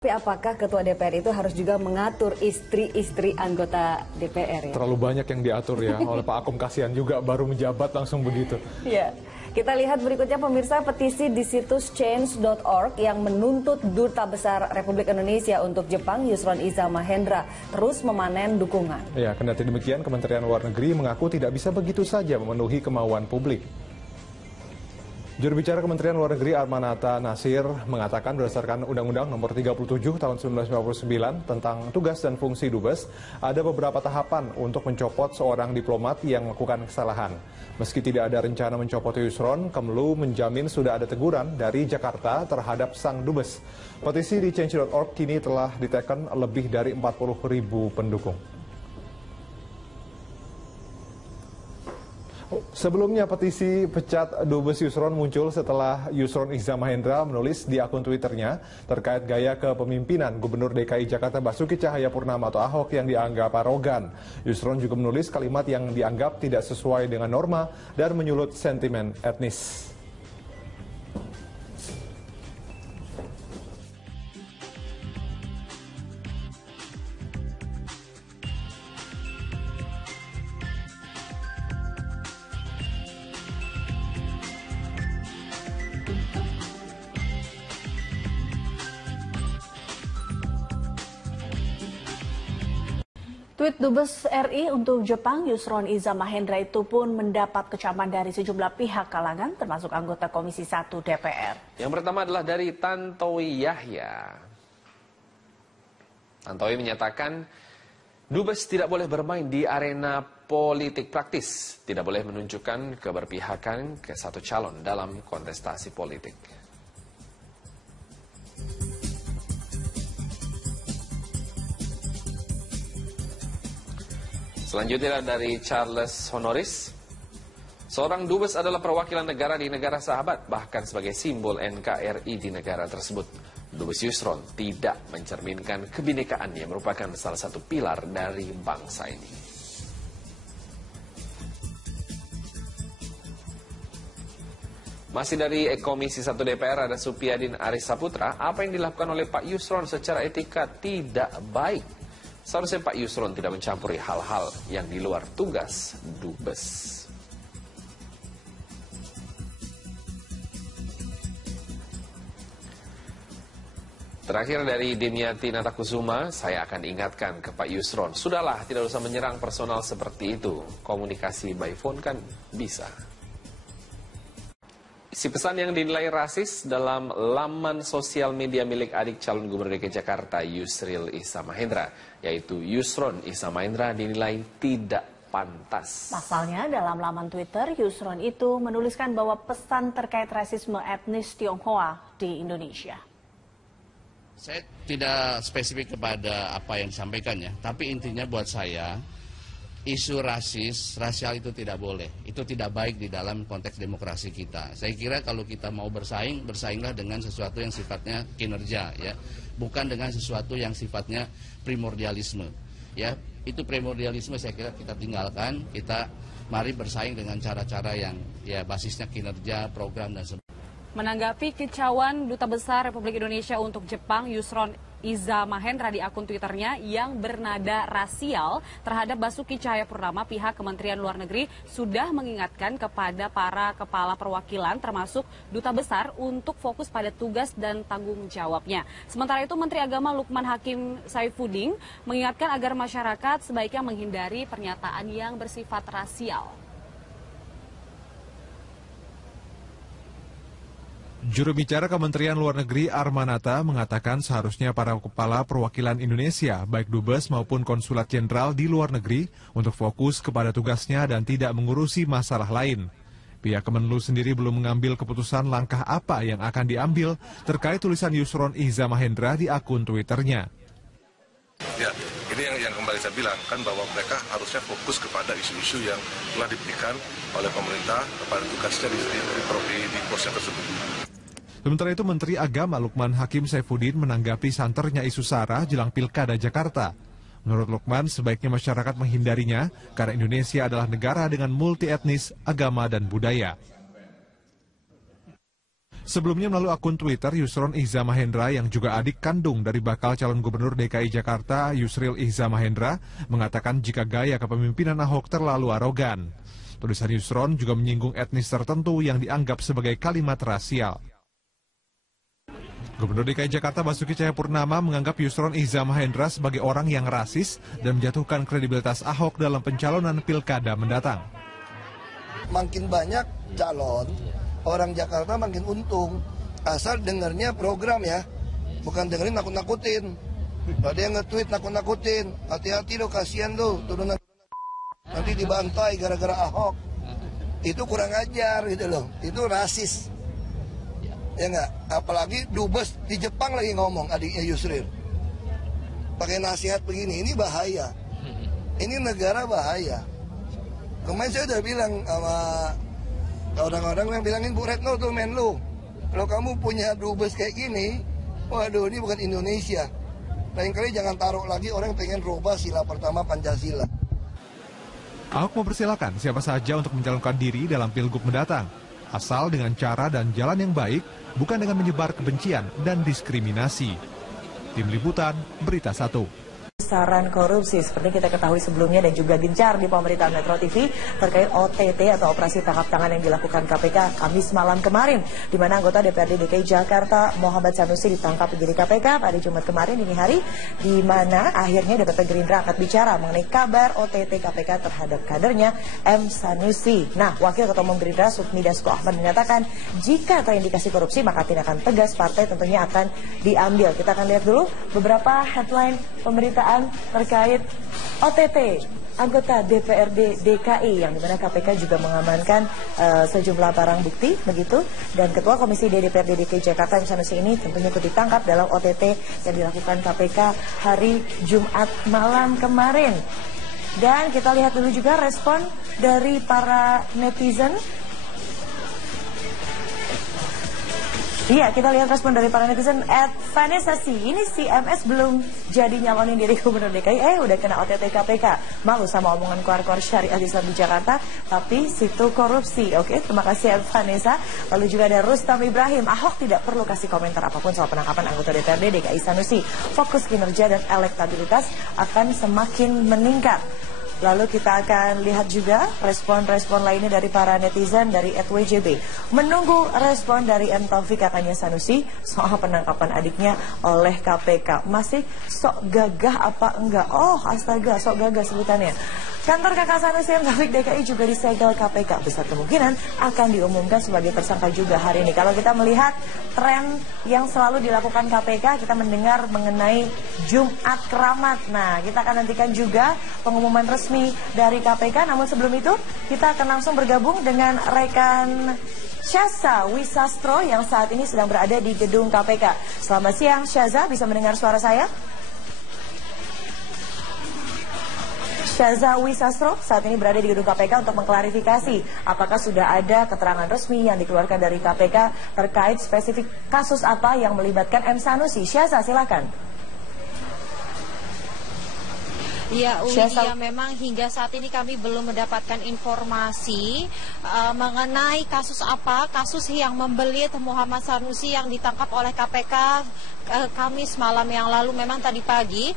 Tapi apakah Ketua DPR itu harus juga mengatur istri-istri anggota DPR ya? Terlalu banyak yang diatur ya oleh Pak Akom, kasihan juga baru menjabat langsung begitu. Ya, kita lihat berikutnya pemirsa, petisi di situs change.org yang menuntut Duta Besar Republik Indonesia untuk Jepang Yusron Iza Mahendra terus memanen dukungan. Ya, kendati demikian Kementerian Luar Negeri mengaku tidak bisa begitu saja memenuhi kemauan publik. Juru bicara Kementerian Luar Negeri Armanata Nasir mengatakan berdasarkan Undang-Undang Nomor 37 Tahun 1999 tentang tugas dan fungsi Dubes, ada beberapa tahapan untuk mencopot seorang diplomat yang melakukan kesalahan. Meski tidak ada rencana mencopot Yusron, Kemlu menjamin sudah ada teguran dari Jakarta terhadap sang Dubes. Petisi di change.org kini telah diteken lebih dari 40.000 pendukung. Sebelumnya petisi pecat Dubes Yusron muncul setelah Yusron Iza Mahendra menulis di akun Twitternya terkait gaya kepemimpinan Gubernur DKI Jakarta Basuki Cahayapurnama atau Ahok yang dianggap arogan. Yusron juga menulis kalimat yang dianggap tidak sesuai dengan norma dan menyulut sentimen etnis. Tweet Dubes RI untuk Jepang Yusron Iza Mahendra itu pun mendapat kecaman dari sejumlah pihak kalangan termasuk anggota Komisi 1 DPR. Yang pertama adalah dari Tantowi Yahya. Tantowi menyatakan Dubes tidak boleh bermain di arena politik praktis, tidak boleh menunjukkan keberpihakan ke satu calon dalam kontestasi politik. Selanjutnya dari Charles Honoris. Seorang dubes adalah perwakilan negara di negara sahabat, bahkan sebagai simbol NKRI di negara tersebut. Dubes Yusron tidak mencerminkan kebinekaan yang merupakan salah satu pilar dari bangsa ini. Masih dari Komisi 1 DPR ada Supyadin Aris Saputra. Apa yang dilakukan oleh Pak Yusron secara etika tidak baik. Seharusnya Pak Yusron tidak mencampuri hal-hal yang di luar tugas Dubes. Terakhir dari Dimyati Natakusuma, saya akan ingatkan ke Pak Yusron, sudahlah tidak usah menyerang personal seperti itu. Komunikasi by phone kan bisa. Isi pesan yang dinilai rasis dalam laman sosial media milik adik calon gubernur DKI Jakarta Yusril Iza Mahendra, yaitu Yusron Iza Mahendra dinilai tidak pantas. Pasalnya dalam laman Twitter, Yusron itu menuliskan bahwa pesan terkait rasisme etnis Tionghoa di Indonesia. Saya tidak spesifik kepada apa yang disampaikan ya, tapi intinya buat saya, isu rasial itu tidak boleh. Itu tidak baik di dalam konteks demokrasi kita. Saya kira kalau kita mau bersaing, bersainglah dengan sesuatu yang sifatnya kinerja, ya, bukan dengan sesuatu yang sifatnya primordialisme. Ya, itu primordialisme saya kira kita tinggalkan. Kita mari bersaing dengan cara-cara yang ya basisnya kinerja, program dan sebagainya. Menanggapi kicauan Duta Besar Republik Indonesia untuk Jepang Yusron Iza Mahendra di akun Twitternya yang bernada rasial terhadap Basuki Cahayapurnama, pihak Kementerian Luar Negeri sudah mengingatkan kepada para kepala perwakilan termasuk Duta Besar untuk fokus pada tugas dan tanggung jawabnya. Sementara itu Menteri Agama Lukman Hakim Saifuddin mengingatkan agar masyarakat sebaiknya menghindari pernyataan yang bersifat rasial. Juru bicara Kementerian Luar Negeri Armanata mengatakan seharusnya para kepala perwakilan Indonesia, baik Dubes maupun Konsulat Jenderal di luar negeri, untuk fokus kepada tugasnya dan tidak mengurusi masalah lain. Pihak Kemenlu sendiri belum mengambil keputusan langkah apa yang akan diambil terkait tulisan Yusron Iza Mahendra di akun Twitternya. Ya, ini yang kembali saya bilang kan bahwa mereka harusnya fokus kepada isu-isu yang telah diberikan oleh pemerintah kepada tugasnya di posnya tersebut. Sementara itu Menteri Agama Lukman Hakim Saifuddin menanggapi santernya isu SARA jelang Pilkada Jakarta. Menurut Lukman, sebaiknya masyarakat menghindarinya karena Indonesia adalah negara dengan multi etnis, agama, dan budaya. Sebelumnya melalui akun Twitter, Yusron Iza Mahendra yang juga adik kandung dari bakal calon gubernur DKI Jakarta, Yusril Iza Mahendra, mengatakan jika gaya kepemimpinan Ahok terlalu arogan. Tulisan Yusron juga menyinggung etnis tertentu yang dianggap sebagai kalimat rasial. Gubernur DKI Jakarta Basuki Cahayapurnama menganggap Yusron Iza Mahendra sebagai orang yang rasis dan menjatuhkan kredibilitas Ahok dalam pencalonan pilkada mendatang. Makin banyak calon, orang Jakarta makin untung, asal dengarnya program ya, bukan dengerin nakut-nakutin. Ada yang nge-tweet nakut-nakutin, hati-hati lo, kasihan lo, turunan nanti dibantai gara-gara Ahok. Itu kurang ajar gitu loh, itu rasis. Ya enggak, apalagi dubes di Jepang lagi ngomong, adiknya Yusril. Pakai nasihat begini, ini bahaya. Ini negara bahaya. Kemarin saya udah bilang sama orang-orang yang bilangin, Bu Retno tuh Menlu, kalau kamu punya dubes kayak gini, waduh ini bukan Indonesia. Lain kali jangan taruh lagi orang pengen rubah sila pertama Pancasila. Ahok mempersilahkan siapa saja untuk mencalonkan diri dalam pilgub mendatang, asal dengan cara dan jalan yang baik, bukan dengan menyebar kebencian dan diskriminasi. Tim Liputan, Berita 1. Besaran korupsi seperti kita ketahui sebelumnya dan juga gencar di pemerintahan Metro TV terkait OTT atau operasi tangkap tangan yang dilakukan KPK Kamis malam kemarin, di mana anggota DPRD DKI Jakarta Muhammad Sanusi ditangkap penyidik KPK pada Jumat kemarin dini hari, di mana akhirnya DPP Gerindra angkat bicara mengenai kabar OTT KPK terhadap kadernya M. Sanusi. Nah, Wakil Ketua Umum Gerindra Sufmi Dasko Ahmad menyatakan jika terindikasi korupsi maka tindakan tegas partai tentunya akan diambil. Kita akan lihat dulu beberapa headline pemberitaan terkait OTT anggota DPRD DKI yang dimana KPK juga mengamankan sejumlah barang bukti begitu, dan Ketua Komisi DPRD DKI Jakarta M. Sanusi ini tentunya ikut ditangkap dalam OTT yang dilakukan KPK hari Jumat malam kemarin. Dan kita lihat dulu juga respon dari para netizen. Iya, kita lihat respon dari para netizen. Vanessa sih, ini si MS belum jadi nyalonin diri gubernur DKI, udah kena OTT KPK. Malu sama omongan keluar-keluar syariah Islam di Jakarta, tapi situ korupsi. Oke, terima kasih Vanessa. Lalu juga ada Rustam Ibrahim. Ahok tidak perlu kasih komentar apapun soal penangkapan anggota DPRD DKI Sanusi. Fokus kinerja dan elektabilitas akan semakin meningkat. Lalu kita akan lihat juga respon-respon lainnya dari para netizen dari @WJB. Menunggu respon dari M. Taufik kakaknya Sanusi soal penangkapan adiknya oleh KPK. Masih sok gagah apa enggak? Oh astaga, sok gagah sebutannya. Kantor kakak Sanusi M. Taufik DKI juga disegel KPK. Besar kemungkinan akan diumumkan sebagai tersangka juga hari ini. Kalau kita melihat tren yang selalu dilakukan KPK, kita mendengar mengenai Jumat Keramat. Nah, kita akan nantikan juga pengumuman resmi dari KPK. Namun sebelum itu, kita akan langsung bergabung dengan rekan Syaza Wisastro yang saat ini sedang berada di gedung KPK. Selamat siang Syaza, bisa mendengar suara saya? Syaza Wisastro saat ini berada di gedung KPK untuk mengklarifikasi apakah sudah ada keterangan resmi yang dikeluarkan dari KPK terkait spesifik kasus apa yang melibatkan M. Sanusi. Syaza, silakan. Ya, Widya, memang hingga saat ini kami belum mendapatkan informasi mengenai kasus apa, kasus yang membelit Muhammad Sanusi yang ditangkap oleh KPK Kamis malam yang lalu. Memang tadi pagi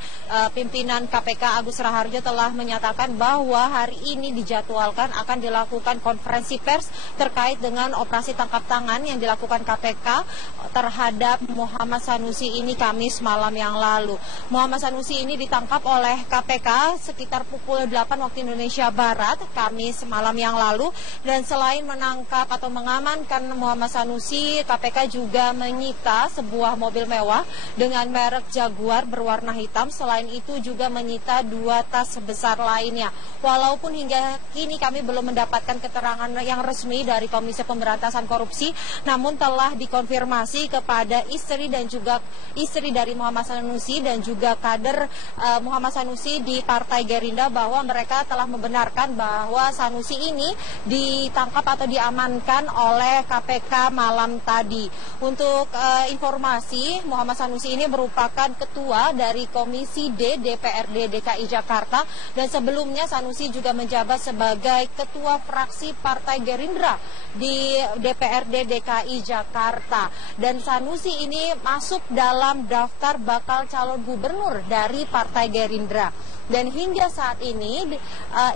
pimpinan KPK Agus Raharjo telah menyatakan bahwa hari ini dijadwalkan akan dilakukan konferensi pers terkait dengan operasi tangkap tangan yang dilakukan KPK terhadap Muhammad Sanusi ini Kamis malam yang lalu. Muhammad Sanusi ini ditangkap oleh KPK sekitar pukul 8 waktu Indonesia Barat Kamis malam yang lalu, dan selain menangkap atau mengamankan Muhammad Sanusi, KPK juga menyita sebuah mobil mewah dengan merek Jaguar berwarna hitam. Selain itu juga menyita 2 tas besar lainnya. Walaupun hingga kini kami belum mendapatkan keterangan yang resmi dari Komisi Pemberantasan Korupsi, namun telah dikonfirmasi kepada istri dan juga istri dari Muhammad Sanusi dan juga kader Muhammad Sanusi di di Partai Gerindra bahwa mereka telah membenarkan bahwa Sanusi ini ditangkap atau diamankan oleh KPK malam tadi. Untuk informasi, Muhammad Sanusi ini merupakan ketua dari Komisi D DPRD DKI Jakarta, dan sebelumnya Sanusi juga menjabat sebagai ketua fraksi Partai Gerindra di DPRD DKI Jakarta. Dan Sanusi ini masuk dalam daftar bakal calon gubernur dari Partai Gerindra. Dan hingga saat ini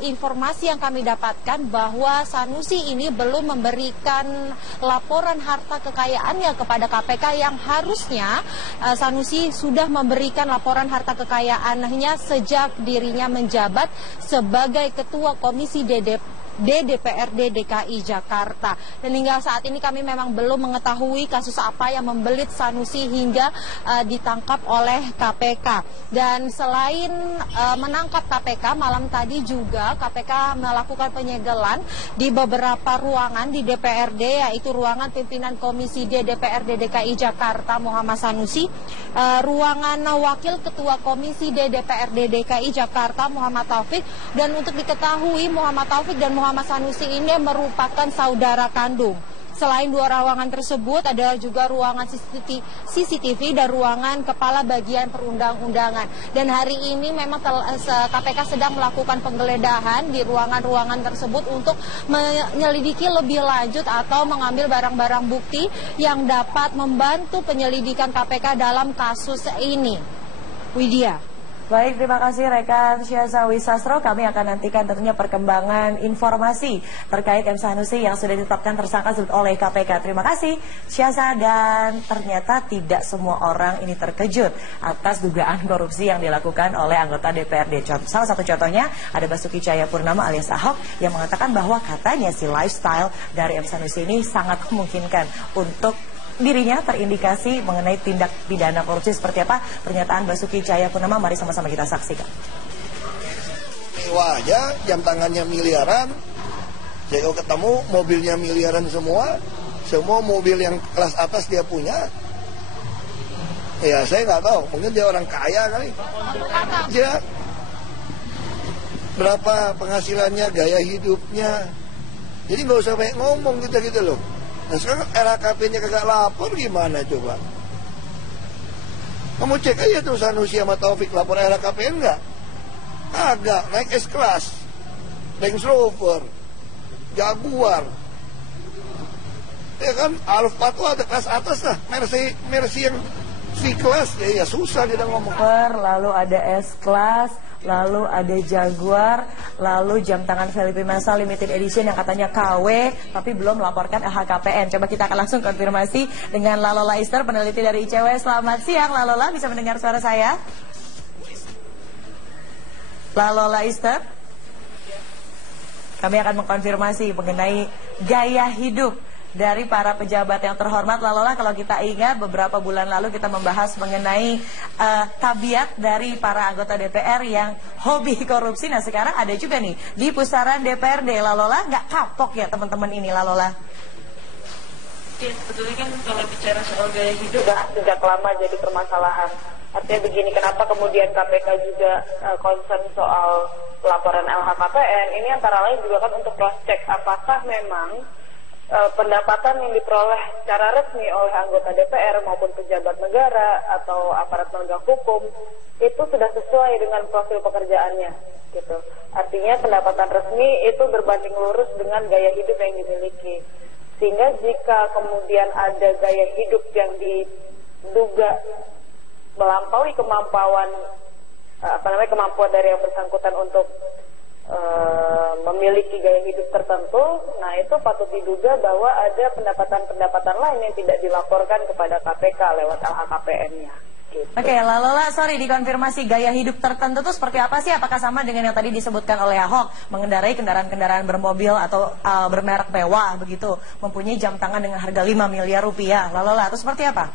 informasi yang kami dapatkan bahwa Sanusi ini belum memberikan laporan harta kekayaannya kepada KPK yang harusnya Sanusi sudah memberikan laporan harta kekayaannya sejak dirinya menjabat sebagai ketua Komisi DPRD DKI Jakarta. Dan hingga saat ini kami memang belum mengetahui kasus apa yang membelit Sanusi hingga ditangkap oleh KPK. Dan selain menangkap KPK, malam tadi juga KPK melakukan penyegelan di beberapa ruangan di DPRD, yaitu ruangan pimpinan Komisi D DPRD DKI Jakarta Muhammad Sanusi, ruangan wakil ketua Komisi D DPRD DKI Jakarta Muhammad Taufik. Dan untuk diketahui, Muhammad Taufik dan Muhammad Sanusi ini merupakan saudara kandung. Selain dua ruangan tersebut, ada juga ruangan CCTV dan ruangan kepala bagian perundang-undangan. Dan hari ini memang KPK sedang melakukan penggeledahan di ruangan-ruangan tersebut untuk menyelidiki lebih lanjut atau mengambil barang-barang bukti yang dapat membantu penyelidikan KPK dalam kasus ini. Widya. Baik, terima kasih rekan Syazawi Sastro. Kami akan nantikan tentunya perkembangan informasi terkait M. Sanusi yang sudah ditetapkan tersangka oleh KPK. Terima kasih Syaza. Dan ternyata tidak semua orang ini terkejut atas dugaan korupsi yang dilakukan oleh anggota DPRD. Salah satu contohnya ada Basuki Cahayapurnama alias Ahok yang mengatakan bahwa katanya si lifestyle dari M. Sanusi ini sangat memungkinkan untuk dirinya terindikasi mengenai tindak pidana korupsi. Seperti apa pernyataan Basuki Cahayapurnama? Mari sama-sama kita saksikan. Mewah aja, jam tangannya miliaran. Saya kalau ketemu mobilnya miliaran semua mobil yang kelas atas dia punya. Ya saya nggak tahu, mungkin dia orang kaya kali. Ya, berapa penghasilannya, gaya hidupnya. Jadi nggak usah banyak ngomong gitu loh. Nah sekarang LHKP-nya kagak lapor, gimana coba? Kamu cek aja tuh Sanusi sama Taufik lapor LHKP enggak? Agak, naik S-Class, Range Rover, Jaguar. Ya kan, Alphard tuh ada kelas atas lah, Mercy yang V-Class, ya susah kita ngomong. Lalu ada S-Class, lalu ada Jaguar, lalu jam tangan Felipe Massa Limited Edition yang katanya KW, tapi belum melaporkan LHKPN. Coba kita akan langsung konfirmasi dengan Lalola Ister, peneliti dari ICW. Selamat siang Lalola, bisa mendengar suara saya? Lalola Ister, kami akan mengkonfirmasi mengenai gaya hidup dari para pejabat yang terhormat. Lalola, kalau kita ingat beberapa bulan lalu kita membahas mengenai tabiat dari para anggota DPR yang hobi korupsi. Nah sekarang ada juga nih di pusaran DPRD. Lalola, nggak kapok ya teman-teman ini Lalola? Ya, sebetulnya kan kalau bicara soal gaya hidup sejak lama jadi permasalahan. Artinya begini, kenapa kemudian KPK juga concern soal laporan LHKPN? Ini antara lain juga kan untuk cross check apakah memang pendapatan yang diperoleh secara resmi oleh anggota DPR maupun pejabat negara atau aparat penegak hukum itu sudah sesuai dengan profil pekerjaannya, gitu. Artinya pendapatan resmi itu berbanding lurus dengan gaya hidup yang dimiliki. Sehingga jika kemudian ada gaya hidup yang diduga melampaui kemampuan dari yang bersangkutan untuk memiliki gaya hidup tertentu, nah itu patut diduga bahwa ada pendapatan-pendapatan lain yang tidak dilaporkan kepada KPK lewat LHKPN-nya. Gitu. Oke, Lalola, sorry, dikonfirmasi gaya hidup tertentu itu seperti apa sih? Apakah sama dengan yang tadi disebutkan oleh Ahok, mengendarai kendaraan-kendaraan bermobil atau bermerek mewah begitu, mempunyai jam tangan dengan harga 5 miliar rupiah? Lalola, itu seperti apa?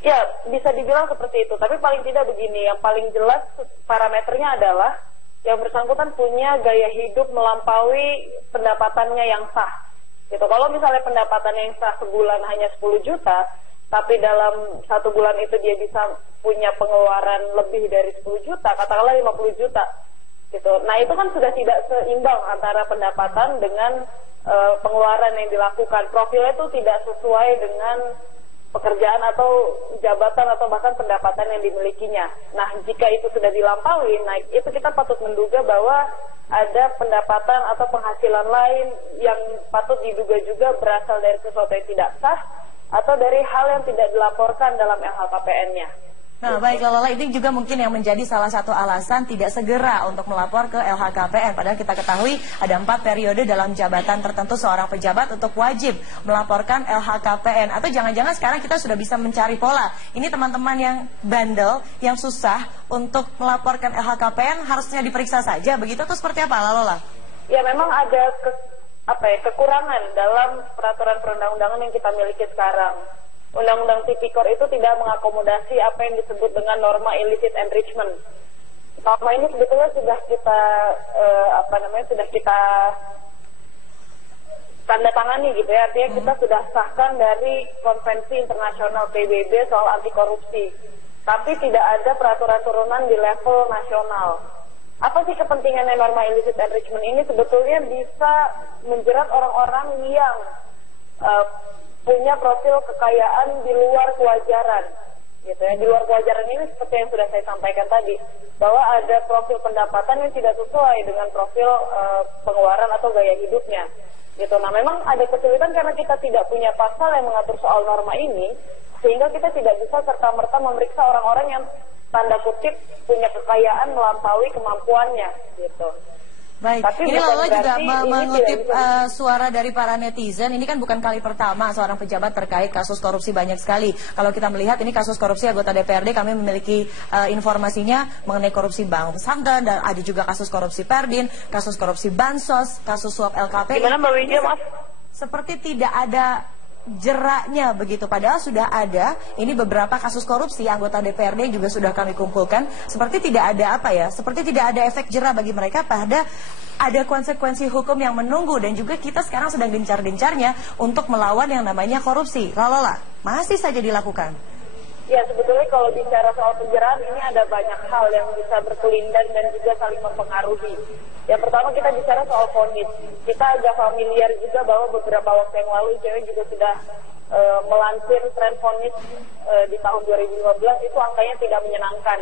Ya, bisa dibilang seperti itu, tapi paling tidak begini, yang paling jelas parameternya adalah yang bersangkutan punya gaya hidup melampaui pendapatannya yang sah. Gitu. Kalau misalnya pendapatannya yang sah sebulan hanya 10 juta, tapi dalam satu bulan itu dia bisa punya pengeluaran lebih dari 10 juta, katakanlah 50 juta. gitu. Nah itu kan sudah tidak seimbang antara pendapatan dengan pengeluaran yang dilakukan. Profilnya itu tidak sesuai dengan pekerjaan atau jabatan atau bahkan pendapatan yang dimilikinya. Nah, jika itu sudah dilampaui, nah itu kita patut menduga bahwa ada pendapatan atau penghasilan lain yang patut diduga juga berasal dari sesuatu yang tidak sah atau dari hal yang tidak dilaporkan dalam LHKPN-nya. Nah, baik Lola, ini juga mungkin yang menjadi salah satu alasan tidak segera untuk melapor ke LHKPN. Padahal kita ketahui ada 4 periode dalam jabatan tertentu seorang pejabat untuk wajib melaporkan LHKPN. Atau jangan-jangan sekarang kita sudah bisa mencari pola. Ini teman-teman yang bandel, yang susah untuk melaporkan LHKPN harusnya diperiksa saja. Begitu atau seperti apa, Lola? Ya, memang ada kekurangan dalam peraturan perundang-undangan yang kita miliki sekarang. Undang-undang Tipikor itu tidak mengakomodasi apa yang disebut dengan norma illicit enrichment. Norma ini sebetulnya sudah kita sudah kita tanda tangani gitu ya. Artinya kita sudah sahkan dari Konvensi Internasional PBB soal anti korupsi. Tapi tidak ada peraturan turunan di level nasional. Apa sih kepentingannya norma illicit enrichment ini? Sebetulnya bisa menjerat orang-orang yang punya profil kekayaan di luar kewajaran, gitu ya. Di luar kewajaran ini seperti yang sudah saya sampaikan tadi, bahwa ada profil pendapatan yang tidak sesuai dengan profil pengeluaran atau gaya hidupnya, gitu. Nah, memang ada kesulitan karena kita tidak punya pasal yang mengatur soal norma ini, sehingga kita tidak bisa serta-merta memeriksa orang-orang yang tanda kutip punya kekayaan melampaui kemampuannya, gitu. Baik, tapi ini Lola juga mengutip suara dari para netizen. Ini kan bukan kali pertama seorang pejabat terkait kasus korupsi, banyak sekali. Kalau kita melihat ini kasus korupsi anggota DPRD, kami memiliki informasinya mengenai korupsi Bank Santen, dan ada juga kasus korupsi Perdin, kasus korupsi Bansos, kasus suap LKPI. Gimana Mbak Widya, Mas? Seperti tidak ada jeraknya begitu, padahal sudah ada ini beberapa kasus korupsi anggota DPRD juga sudah kami kumpulkan, seperti tidak ada seperti tidak ada efek jera bagi mereka, pada ada konsekuensi hukum yang menunggu, dan juga kita sekarang sedang gencar-gencarnya untuk melawan yang namanya korupsi. Lola, masih saja dilakukan. Ya, sebetulnya kalau bicara soal penjeraan ini ada banyak hal yang bisa berkelindan dan juga saling mempengaruhi. Yang pertama kita bicara soal vonis. Kita agak familiar juga bahwa beberapa waktu yang lalu ICW juga sudah melansir tren vonis di tahun 2015 itu angkanya tidak menyenangkan.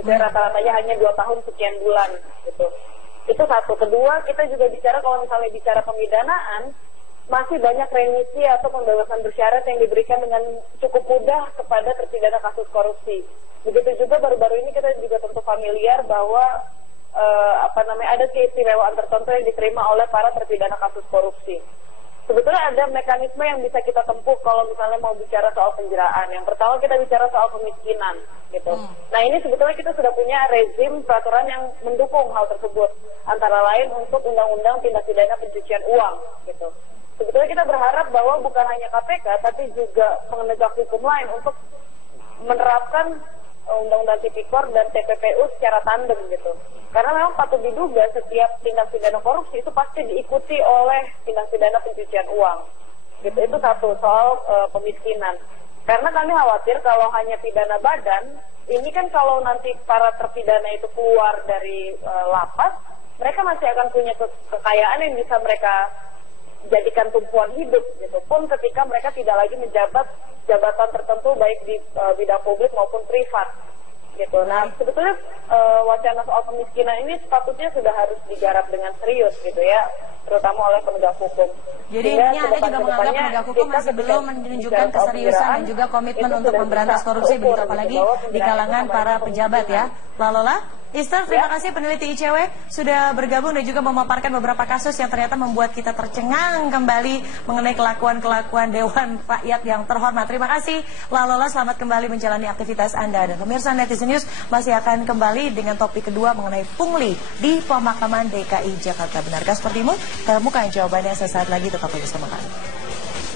Itu rata-ratanya hanya 2 tahun sekian bulan gitu. Itu satu. Kedua, kita juga bicara kalau misalnya bicara pemidanaan, masih banyak remisi atau pembebasan bersyarat yang diberikan dengan cukup mudah kepada terpidana kasus korupsi. Begitu juga baru-baru ini kita juga tentu familiar bahwa ada keistimewaan tertentu yang diterima oleh para terpidana kasus korupsi. Sebetulnya ada mekanisme yang bisa kita tempuh kalau misalnya mau bicara soal penjeraan. Yang pertama kita bicara soal kemiskinan, gitu. Nah, ini sebetulnya kita sudah punya rezim peraturan yang mendukung hal tersebut. Antara lain untuk undang-undang tindak pidana pencucian uang, gitu. Sebetulnya kita berharap bahwa bukan hanya KPK, tapi juga penegak hukum lain untuk menerapkan Undang-Undang Tipikor dan TPPU secara tandem gitu. Karena memang patut diduga setiap tindak pidana korupsi itu pasti diikuti oleh tindak pidana pencucian uang. Gitu. Itu satu soal pemiskinan. Karena kami khawatir kalau hanya pidana badan, ini kan kalau nanti para terpidana itu keluar dari lapas, mereka masih akan punya kekayaan yang bisa mereka jadikan tumpuan hidup gitu, pun ketika mereka tidak lagi menjabat jabatan tertentu baik di bidang publik maupun privat gitu. Nah, sebetulnya wacana soal kemiskinan ini sepatutnya sudah harus digarap dengan serius gitu ya, terutama oleh penegak hukum. Jadi intinya Anda juga menganggap penegak hukum masih belum menunjukkan keseriusan dan juga komitmen untuk memberantas korupsi, begitu apalagi di kalangan para pejabat ya. Lola, Ister, terima kasih peneliti ICW sudah bergabung dan juga memaparkan beberapa kasus yang ternyata membuat kita tercengang kembali mengenai kelakuan-kelakuan Dewan Rakyat yang terhormat. Terima kasih Lola, selamat kembali menjalani aktivitas Anda. Dan pemirsa Netizen News masih akan kembali dengan topik kedua mengenai pungli di Pemakaman DKI Jakarta. Benarkah seperti itu? Temukan jawabannya sesaat lagi, tetap bersama kami.